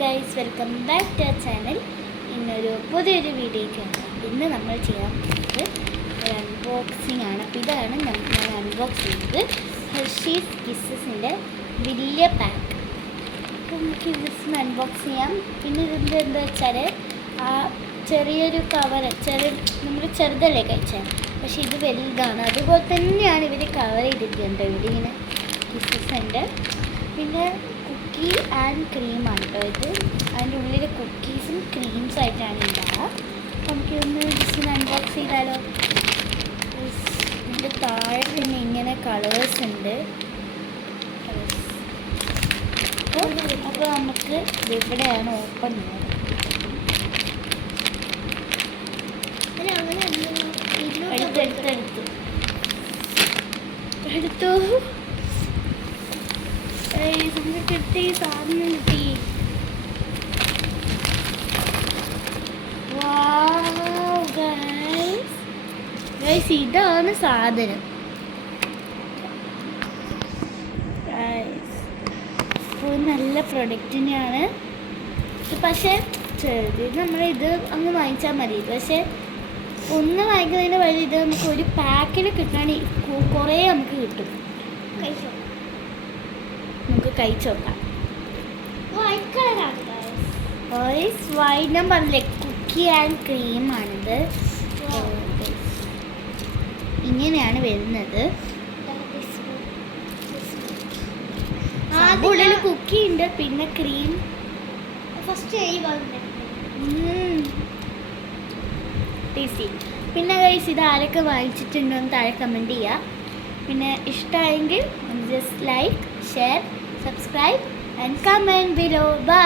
Guys, welcome back to our channel. ഇന്നൊരു പുതിയൊരു വീഡിയോയ്ക്കാണ്. ഇന്ന് നമ്മൾ ചെയ്യാൻ പോകുന്നത് ഒരു അൺബോക്സിങ് ആണ്. അപ്പോൾ ഇതാണ് ഞാൻ അൺബോക്സ് ചെയ്തത്, ഹെർഷീസ് കിസ്സസിൻ്റെ വലിയ പാക്ക്. അപ്പോൾ നമുക്ക് ഇതിന് അൺബോക്സ് ചെയ്യാം. പിന്നെ ഇതിൻ്റെ എന്താ വെച്ചാൽ ആ ചെറിയൊരു കവർ, നമ്മൾ ചെറുതല്ലേ കഴിച്ചാൽ, പക്ഷേ ഇത് വലുതാണ്. അതുപോലെ തന്നെയാണ് ഇവർ കവർ ചെയ്തിട്ടുണ്ട്. ഇവിടെ ഇങ്ങനെ കിസ്സസ് ഉണ്ട്. പിന്നെ കുക്കി ആൻഡ് ക്രീമാണ് കേട്ടോ ഇത്. അതിൻ്റെ ഉള്ളിൽ കുക്കീസും ക്രീംസും ആയിട്ടാണ് ഉണ്ടാവുക. അപ്പോൾ നമുക്കിതൊന്ന് ജസ്റ്റ് അൺബോക്സ് ചെയ്താലോ. ഇതിൻ്റെ താഴെ പിന്നെ ഇങ്ങനെ കളേഴ്സ് ഉണ്ട്. അപ്പോൾ നമുക്ക് ഇവിടെയാണ് ഓപ്പൺ ചെയ്യുന്നത്. എടുത്തു കിട്ടി, സാധനം കിട്ടി. ഗൈസ്, ഇതാണ് സാധനം. നല്ല പ്രൊഡക്റ്റ് തന്നെയാണ്. പക്ഷേ നമ്മളിത് അങ്ങ് വാങ്ങിച്ചാൽ മതി. പക്ഷേ ഒന്ന് വാങ്ങിക്കുന്നതിന് വഴി ഇത് നമുക്ക് ഒരു പാക്കിൽ കിട്ടുകയാണെങ്കിൽ കുറേ നമുക്ക് കിട്ടും. നമുക്ക് കഴിച്ചു നോക്കാം. വൈറ്റ് ഞാൻ പറഞ്ഞില്ലേ, കുക്കി ആൻഡ് ക്രീമാണിത്. ഇങ്ങനെയാണ് വരുന്നത്. ഉള്ളിൽ കുക്കി ഉണ്ട്, പിന്നെ ക്രീം. ടേസ്റ്റി. പിന്നെ ഗൈസ്, ഇത് ആരൊക്കെ വാങ്ങിച്ചിട്ടുണ്ടോ എന്ന് താഴെ കമൻറ്റ് ചെയ്യുക. പിന്നെ ഇഷ്ടമായെങ്കിൽ just like, share, subscribe and comment below. Bye.